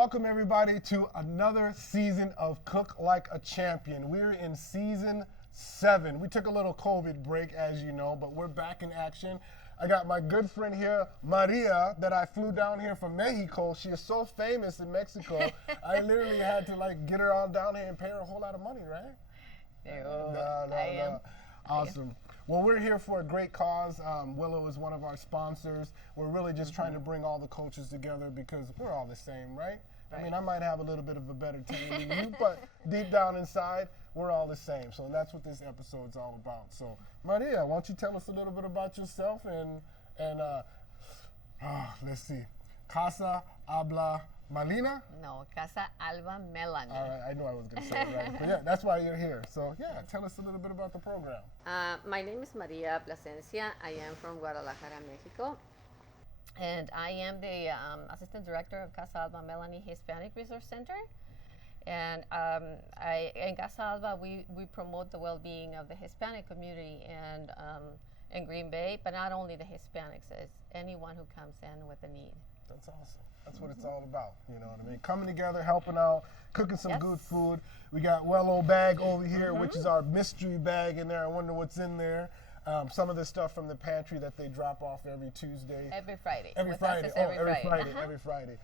Welcome everybody to another season of Cook Like a Champion. We're in season 7. We took a little COVID break, as you know, but we're back in action. I got my good friend here, Maria, that I flew down here from Mexico. She is so famous in Mexico. I literally had to get her all down here and pay her a whole lot of money, right? No. Awesome. Well, we're here for a great cause. Wello is one of our sponsors. We're really just trying to bring all the coaches together because we're all the same, right? I mean, I might have a little bit of a better team than you, but deep down inside, we're all the same. So that's what this episode's all about. So, Maria, why don't you tell us a little bit about yourself and let's see, Casa Habla Malina? No, Casa Alba Melanie. All right, I knew I was going to say it right. But yeah, that's why you're here. So yeah, tell us a little bit about the program. My name is Maria Plasencia. I am from Guadalajara, Mexico. And I am the Assistant Director of Casa Alba Melanie Hispanic Resource Center. And in Casa Alba, we promote the well-being of the Hispanic community and in Green Bay, but not only the Hispanics, it's anyone who comes in with a need. That's awesome. That's what it's all about, you know what I mean? Coming together, helping out, cooking some good food. We got Wello bag over here, which is our mystery bag in there. I wonder what's in there. Some of the stuff from the pantry that they drop off every Tuesday. Every Friday. Every Friday. Every Friday.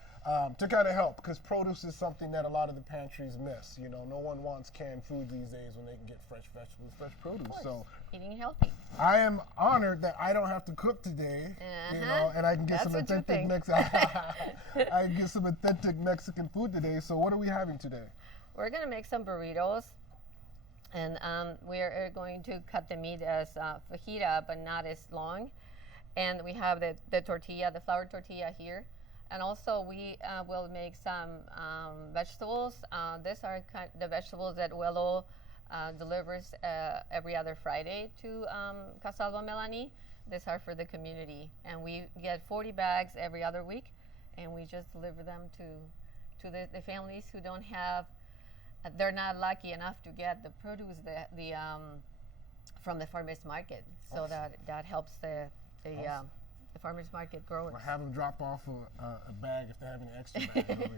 To kind of help, because produce is something that a lot of the pantries miss. You know, no one wants canned food these days when they can get fresh vegetables, fresh produce. So eating healthy. I am honored that I don't have to cook today, you know, and I can get some authentic I can get some authentic Mexican food today. So what are we having today? We're gonna make some burritos, and we're going to cut the meat as fajita, but not as long. And we have the tortilla, the flour tortilla here. And also we will make some vegetables. These are the vegetables that Wello delivers every other Friday to Casa Alba Melanie. These are for the community. And we get 40 bags every other week, and we just deliver them to the families who don't have, they're not lucky enough to get the produce from the farmers market. So that helps the farmers market growers. Or have them drop off a bag if they have any extra bags.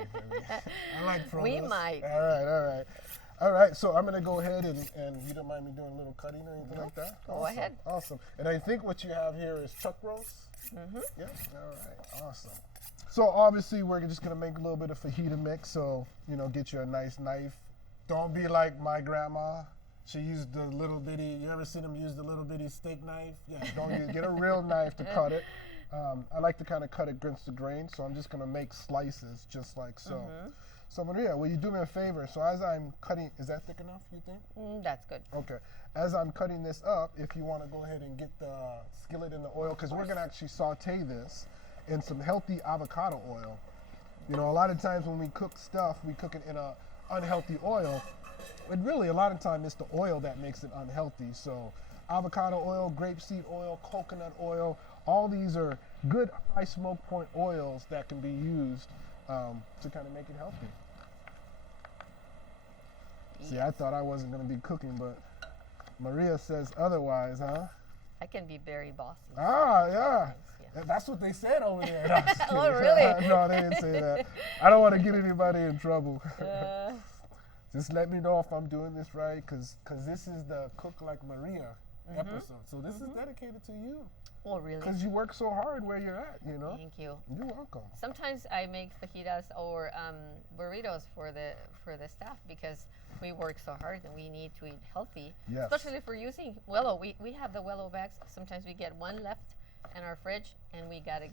I like produce. We might. All right, so I'm going to go ahead and you don't mind me doing a little cutting or anything like that? Go ahead. Awesome. And I think what you have here is chuck roast? Yeah? All right, awesome. So obviously we're just going to make a little bit of fajita mix, so, you know, get you a nice knife. Don't be like my grandma. She used the little bitty, you ever seen them use the little bitty steak knife? Yeah, don't get a real knife to cut it. I like to kind of cut it against the grain, so I'm just going to make slices just like so. So Maria, will you do me a favor? So as I'm cutting, is that thick enough, you think? That's good. Okay. As I'm cutting this up, if you want to go ahead and get the skillet in the oil, because we're going to actually saute this in some healthy avocado oil. You know, a lot of times when we cook stuff, we cook it in a unhealthy oil. And really, a lot of time, it's the oil that makes it unhealthy. So avocado oil, grapeseed oil, coconut oil, all these are good high smoke point oils that can be used to kind of make it healthy. Yes. See, I thought I wasn't going to be cooking, but Maria says otherwise, huh? I can be very bossy. Yeah. That's what they said over there. No, oh, really? No, they didn't say that. I don't want to get anybody in trouble. Just let me know if I'm doing this right, because this is the Cook Like Maria episode. So this is dedicated to you. Oh, really? Because you work so hard where you're at, you know? Thank you. You're welcome. Sometimes I make fajitas or burritos for the staff because we work so hard and we need to eat healthy. Yes. Especially for using Wello. We have the Wello bags. Sometimes we get one left in our fridge, and we got to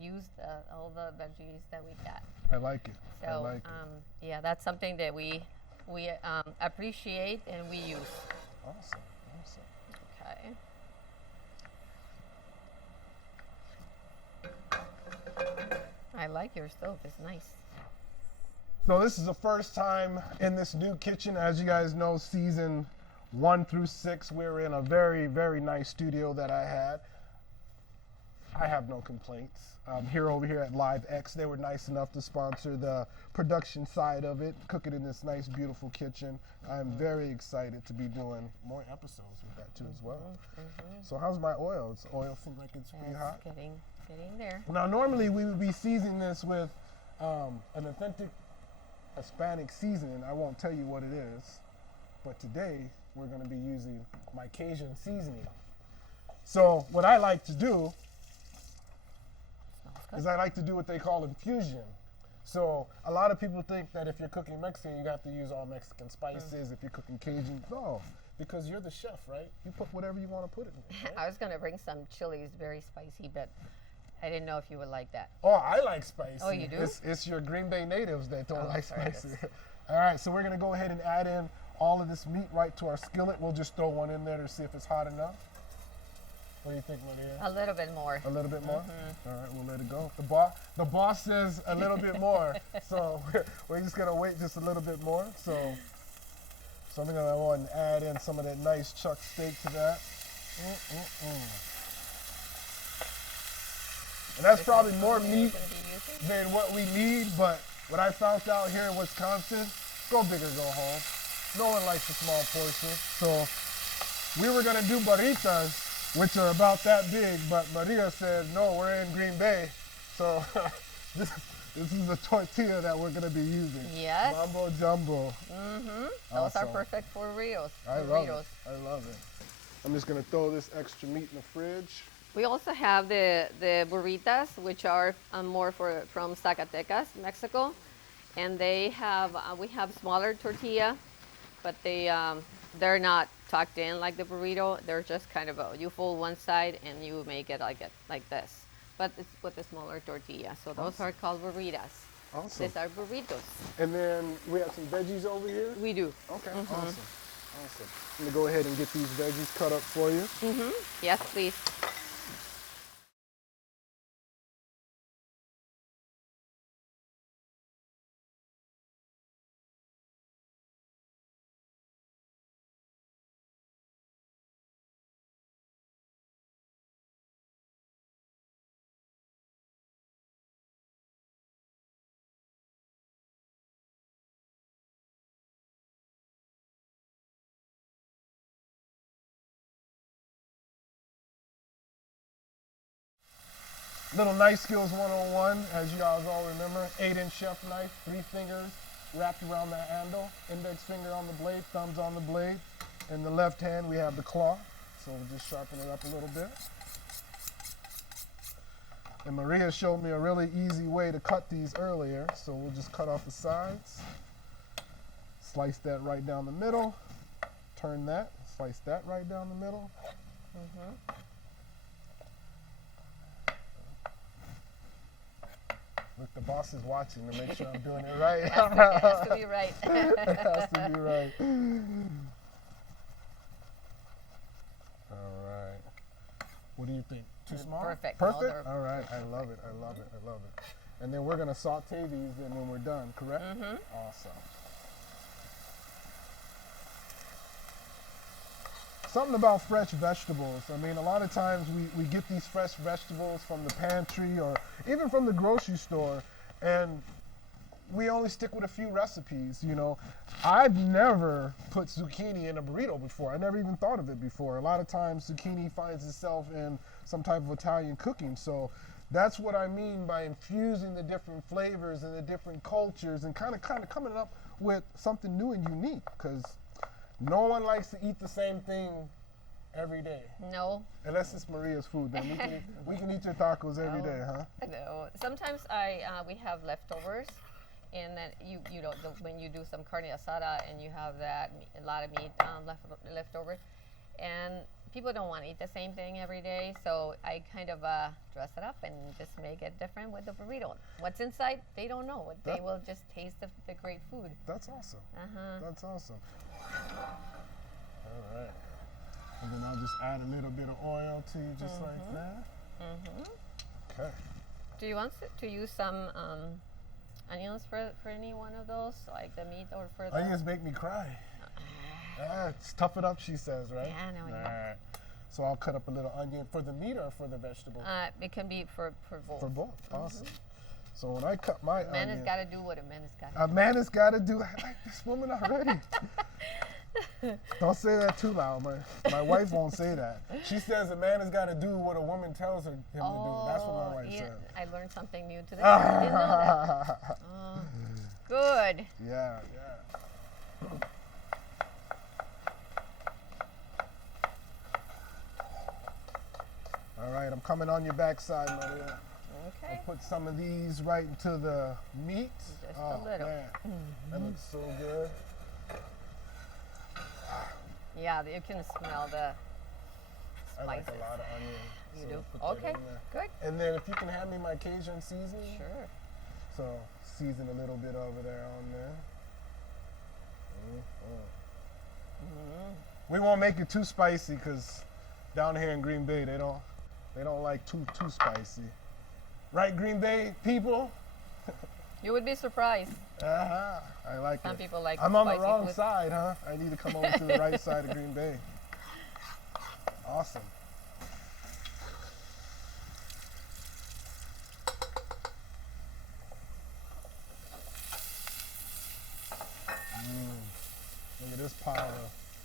use all the veggies that we got. I like it. So, I like it. yeah, that's something that we appreciate and we use. Awesome. Okay. I like your stove. It's nice. So this is the first time in this new kitchen. As you guys know, season 1 through 6, we're in a very, very nice studio that I had. I have no complaints. Over here at Live X, they were nice enough to sponsor the production side of it, cook it in this nice, beautiful kitchen. I'm very excited to be doing more episodes with that too as well. So how's my oil? Does oil seem like it's pretty hot? Getting there. Now normally we would be seasoning this with an authentic Hispanic seasoning. I won't tell you what it is, but today we're going to be using my Cajun seasoning. So what I like to do is I like to do what they call infusion. So a lot of people think that if you're cooking Mexican, you have to use all Mexican spices. If you're cooking Cajun, no, because you're the chef, right? You put whatever you want to put it in. Right? I was going to bring some chilies, very spicy, but I didn't know if you would like that. Oh, I like spicy. Oh, you do? It's your Green Bay natives that don't like sorry, spicy. All right, so we're going to go ahead and add in all of this meat right to our skillet. We'll just throw one in there to see if it's hot enough. What do you think, Maria? A little bit more. A little bit more? All right, we'll let it go. The boss says a little bit more. So we're just going to wait just a little bit more. So I'm going to go and add in some of that nice chuck steak to that. And that's probably more meat than what we need, but what I found out here in Wisconsin, go big or go home. No one likes a small portion. So we were going to do burritas, which are about that big, but Maria said, no, we're in Green Bay. So this is the tortilla that we're going to be using. Yes. Mambo jumbo. Those Awesome. are perfect for burritos. I love it. I love it. I'm just going to throw this extra meat in the fridge. We also have the burritas, which are more from Zacatecas, Mexico, and they have we have smaller tortilla, but they're not tucked in like the burrito. They're just kind of you fold one side and you make it like this, but it's with a smaller tortilla. So those are called burritas. Awesome. These are burritos. And then we have some veggies over here. We do. Okay. Awesome. I'm gonna go ahead and get these veggies cut up for you. Yes, please. Little knife skills 101, as you guys all remember. 8-inch chef knife, 3 fingers wrapped around the handle, index finger on the blade, thumbs on the blade. In the left hand, we have the claw. So we'll just sharpen it up a little bit. And Maria showed me a really easy way to cut these earlier. So we'll just cut off the sides. Slice that right down the middle. Turn that, slice that right down the middle. Look, the boss is watching to make sure I'm doing it right. It has to be right. It has to be right. All right. What do you think? Too small? Perfect. Perfect? All right. I love it. I love it. I love it. And then we're going to saute these then when we're done, correct? Awesome. Something about fresh vegetables. I mean, a lot of times we get these fresh vegetables from the pantry or even from the grocery store, and we only stick with a few recipes, you know. I've never put zucchini in a burrito before. I never even thought of it before. A lot of times zucchini finds itself in some type of Italian cooking. So that's what I mean by infusing the different flavors and the different cultures and kind of coming up with something new and unique, because no one likes to eat the same thing every day. No. Unless it's Maria's food, then we can eat your tacos every day, huh? No. Sometimes we have leftovers, and then you know when you do some carne asada and you have that a lot of meat leftover, and people don't want to eat the same thing every day, so I kind of dress it up and just make it different with the burrito. What's inside, they don't know. They will just taste the great food. That's awesome. That's awesome. All right. And then I'll just add a little bit of oil to you just like that. Okay. Do you want to use some onions for any one of those, like the meat or for the... Onions make me cry. Tough it up, she says, right? Yeah, I know. All right. So I'll cut up a little onion for the meat or for the vegetable? It can be for both. For both. Awesome. So when I cut my onion... Man has got to do what a man has got to do. A man has got to do... I like this woman already. Don't say that too loud. My wife won't say that. She says a man has got to do what a woman tells him to do. That's what my wife says. I learned something new today. I didn't know that. Good. Yeah. All right, I'm coming on your backside, Maria. Okay. I'll put some of these right into the meat. Just a little. Man, that looks so good. Yeah, you can smell the spices. I like a lot of onion. You so do? put that Okay, in there. good. And then if you can hand me my Cajun seasoning. Sure. So season a little bit over there on there. We won't make it too spicy because down here in Green Bay they don't like too spicy. Right, Green Bay people? You would be surprised. I like Some it. people like I'm on the spicy wrong food. side, huh? I need to come over to the right side of Green Bay. Awesome. Look at this pile.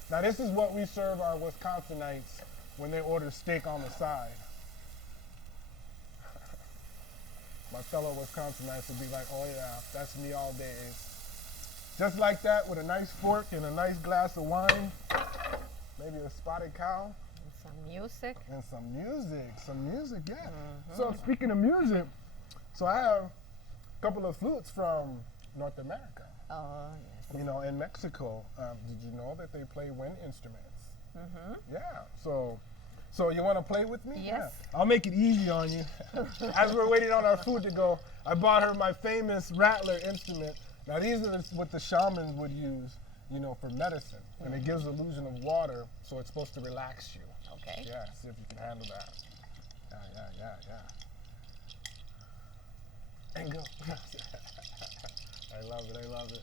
Now this is what we serve our Wisconsinites when they order steak on the side. My fellow Wisconsinites would be like, oh yeah, that's me all day. Just like that, with a nice fork and a nice glass of wine, maybe a spotted cow. And some music. And some music, yeah. So speaking of music, so I have a couple of flutes from North America. Oh, yes. You know, in Mexico, did you know that they play wind instruments? Yeah, so you want to play with me? Yes. Yeah. I'll make it easy on you. As we're waiting on our food to go, I bought her my famous rattler instrument. Now these are what the shamans would use, you know, for medicine. And it gives the illusion of water, so it's supposed to relax you. Okay. Yeah, see if you can handle that. Yeah. And go. I love it.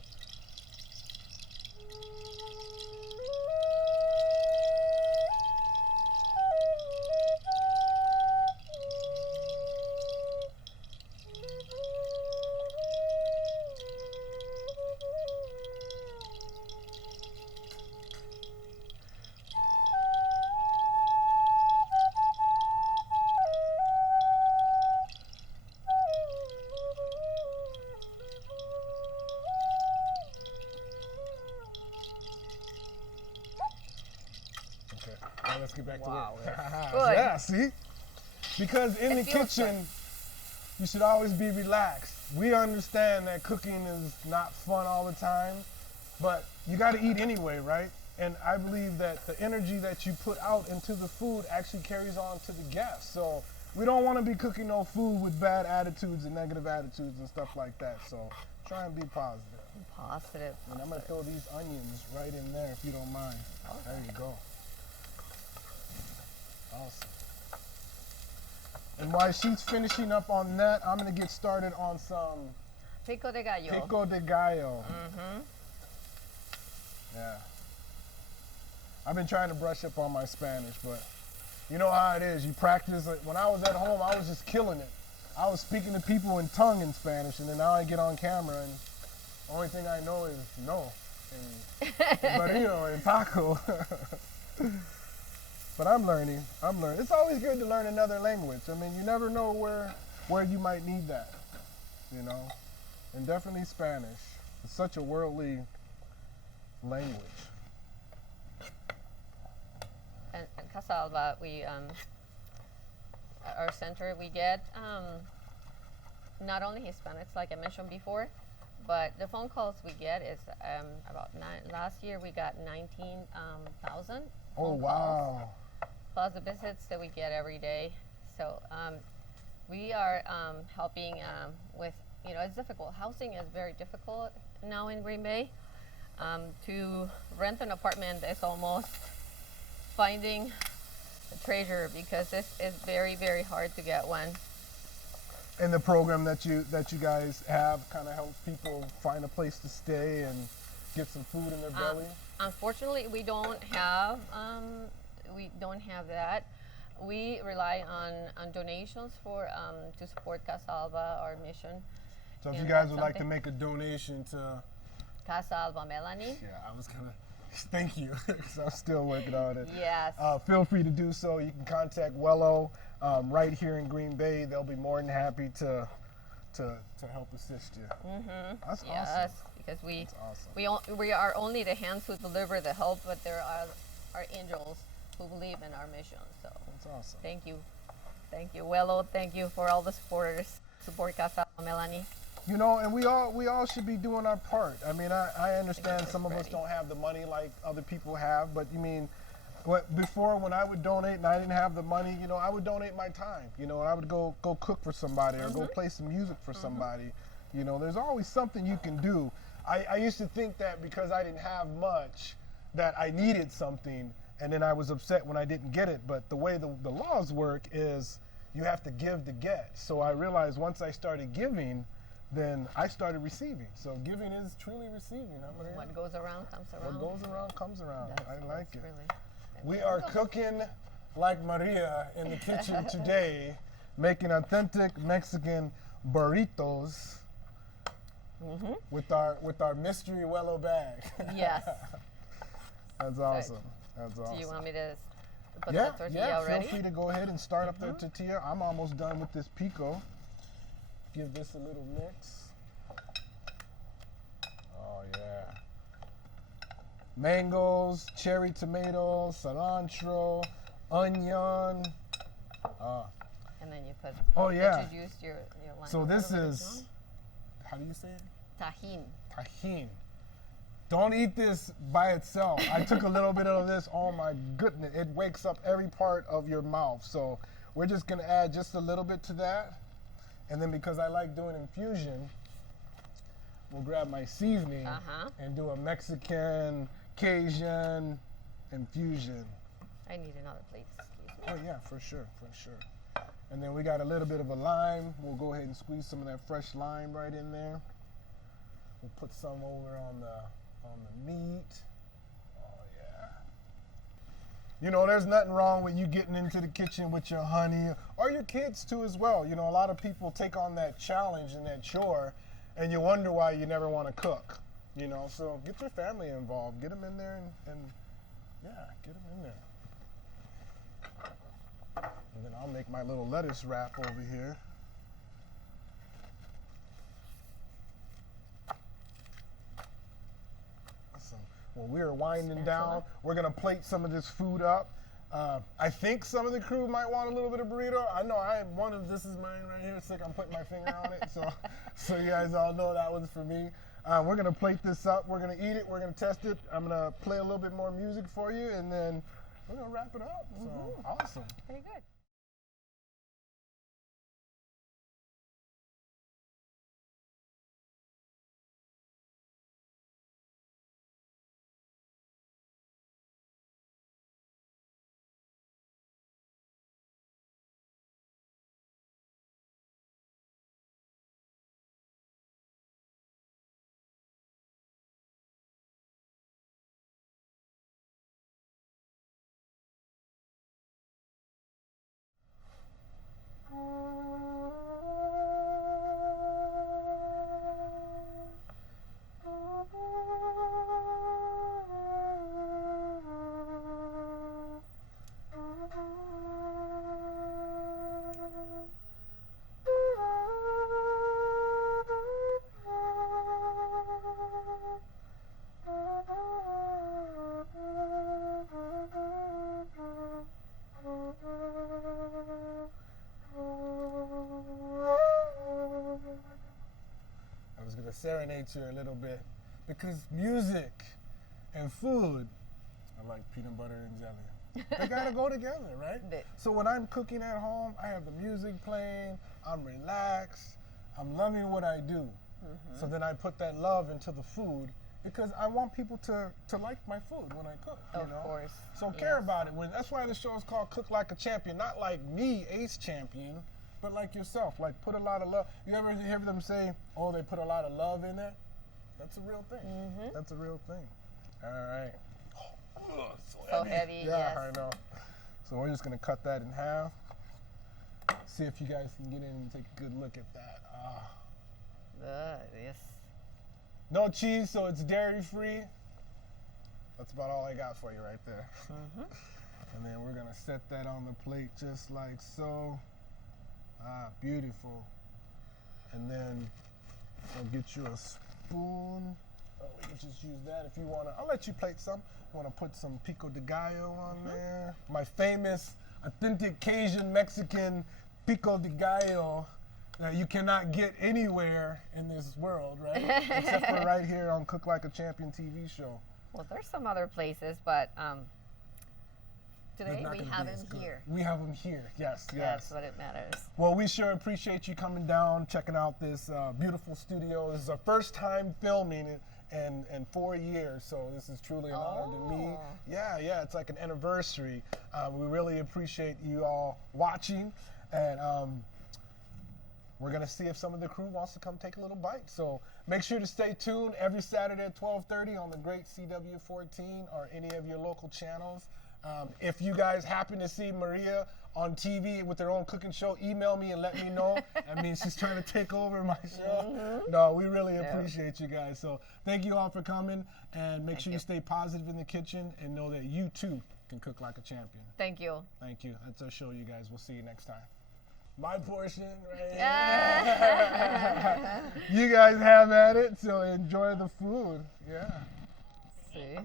Now let's get back Wow, to work. that's good. Yeah, see? Because in the It feels kitchen, you should always be relaxed. We understand that cooking is not fun all the time, but you got to eat anyway, right? And I believe that the energy that you put out into the food actually carries on to the guests. So we don't want to be cooking no food with bad attitudes and negative attitudes and stuff like that. So try and be positive. Positive. And I'm going to throw these onions right in there if you don't mind. There you go. Awesome. And while she's finishing up on that, I'm going to get started on some Pico de gallo. pico de gallo. Yeah. I've been trying to brush up on my Spanish, but you know how it is. You practice. When I was at home, I was just killing it. I was speaking to people in tongue in Spanish, and then now I get on camera, and the only thing I know is no. And, but you know, in taco. But I'm learning. It's always good to learn another language. I mean, you never know where you might need that, you know. And definitely Spanish. It's such a worldly language. And Casalva, we our center we get not only Hispanics like I mentioned before, but the phone calls we get is last year we got 19,000. Oh wow! Plus the visits that we get every day. So we are helping with, you know, it's difficult. Housing is very difficult now in Green Bay. To rent an apartment is almost finding a treasure because it's very, very hard to get one. And the program that you guys have kind of helps people find a place to stay and get some food in their belly. Unfortunately, we don't have that. We rely on donations for to support Casalva, our mission. So if you guys would like to make a donation to Casalva Melanie. Yeah, I was gonna Thank you, 'cause I'm still working on it. Yes. Feel free to do so. You can contact Wello right here in Green Bay. They'll be more than happy to help assist you. That's Yes, awesome. because That's awesome. we are only the hands who deliver the help, but there are angels who believe in our mission. So That's awesome. thank you, Wello. Thank you for all the supporters. Support Casa Melanie. You know, and we all should be doing our part. I mean, I understand some of us Ready. don't have the money like other people have, but you mean, before when I would donate and I didn't have the money, you know, I would donate my time. You know, and I would go cook for somebody or go play some music for somebody. You know, there's always something you can do. I used to think that because I didn't have much, that I needed something, and then I was upset when I didn't get it. But the way the laws work is you have to give to get. So I realized once I started giving, then I started receiving. So giving is truly receiving. What goes around comes around. What goes around comes around. I like it. Really. We are cooking like Maria in the kitchen today, making authentic Mexican burritos with our mystery Wello bag. Yes. That's awesome. That's awesome. Do you want me to put the tortilla feel already? free to go ahead and start up the tortilla. I'm almost done with this pico. Give this a little mix. Oh yeah. Mangoes, cherry tomatoes, cilantro, onion. And then you put yeah. citrus juice, your lime. So this A little bit of is, how do you say it? tahine. Tahine. Don't eat this by itself. I took a little bit of this. Oh my goodness. It wakes up every part of your mouth. So we're just going to add just a little bit to that. And then because I like doing infusion, we'll grab my seasoning and do a Mexican, Cajun infusion. I need another plate, excuse me. Oh yeah, for sure. And then we got a little bit of a lime. We'll go ahead and squeeze some of that fresh lime right in there. We'll put some over on the meat. Oh yeah. You know, there's nothing wrong with you getting into the kitchen with your honey or your kids too as well. You know, a lot of people take on that challenge and that chore and you wonder why you never want to cook. You know, so get your family involved. Get them in there and yeah, get them in there. And then I'll make my little lettuce wrap over here. Awesome. Well, we're winding down. We're going to plate some of this food up. I think some of the crew might want a little bit of burrito. I know this is mine right here. It's like I'm putting my finger on it. So you guys all know that one's for me. We're going to plate this up. We're going to eat it. We're going to test it. I'm going to play a little bit more music for you, and then we're going to wrap it up. So awesome. Very good. Serenade you a little bit because music and food are like peanut butter and jelly. They gotta go together, right? So when I'm cooking at home, I have the music playing, I'm relaxed, I'm loving what I do. So then I put that love into the food because I want people to like my food when I cook. Of course. So care about it. That's why the show is called Cook Like a Champion. Not like me, Ace Champion, but like yourself. Like put a lot of love. You ever hear them say, oh, they put a lot of love in it? That's a real thing. That's a real thing. All right. Oh, so heavy, yeah, yes. I know. So we're just going to cut that in half. See if you guys can get in and take a good look at that. Yes. No cheese, so it's dairy free. That's about all I got for you right there. And then we're gonna set that on the plate just like so. Ah, beautiful. And then I'll get you a spoon. Oh, we can just use that if you wanna. I'll let you plate some. Wanna put some pico de gallo on there. My famous, authentic Cajun Mexican pico de gallo that you cannot get anywhere in this world, right? Except for right here on Cook Like a Champion TV show. Well, there's some other places, but today Not we gonna have be as them good. here. We have them here, yes, yes. That's what it matters. Well, we sure appreciate you coming down, checking out this beautiful studio. This is our first time filming it in 4 years, so this is truly an honor to me. Yeah, it's like an anniversary. We really appreciate you all watching, and we're gonna see if some of the crew wants to come take a little bite. So make sure to stay tuned every Saturday at 12:30 on the great CW14 or any of your local channels. If you guys happen to see Maria on TV with her own cooking show, email me and let me know. That means she's trying to take over my show. No, we really appreciate you guys. So thank you all for coming, and make sure you stay positive in the kitchen and know that you too can cook like a champion. Thank you. Thank you. That's our show, you guys. We'll see you next time. My portion, right? You guys have at it, so enjoy the food. Yeah. Sí.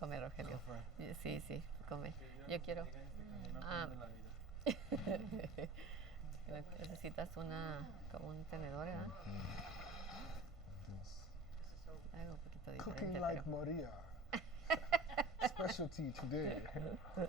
Come, Rogelio. Sí, sí, come. Yo quiero. Necesitas como un tenedor, ¿verdad? Algo un poquito diferente. Cooking like Maria. Specialty today. Good.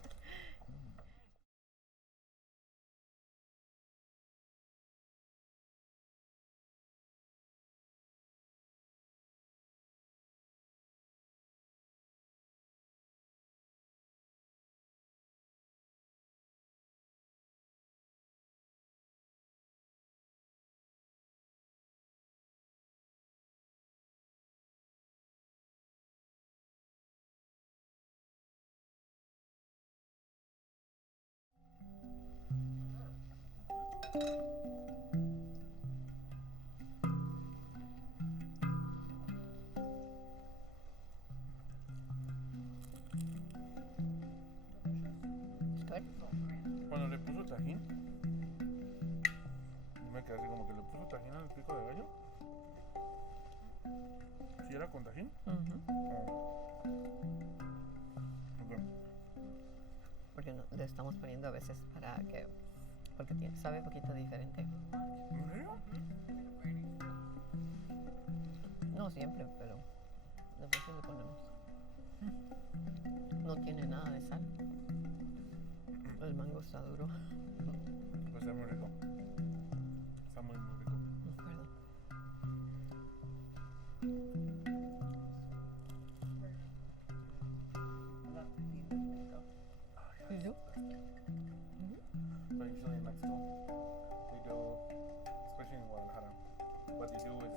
Cuando le puso tajín, me quedé así como que le puso tajín al pico de gallo. ¿Sí era con tajín? Ok. Porque le estamos poniendo a veces porque sabe un poquito diferente. ¿En serio? No siempre, pero a veces le ponemos. No tiene nada de sal. El mango está duro. Pues está muy rico. Está muy, muy rico. Perdón. ¿Y tú? So usually in Mexico, we do, especially in Guadalajara, what you do is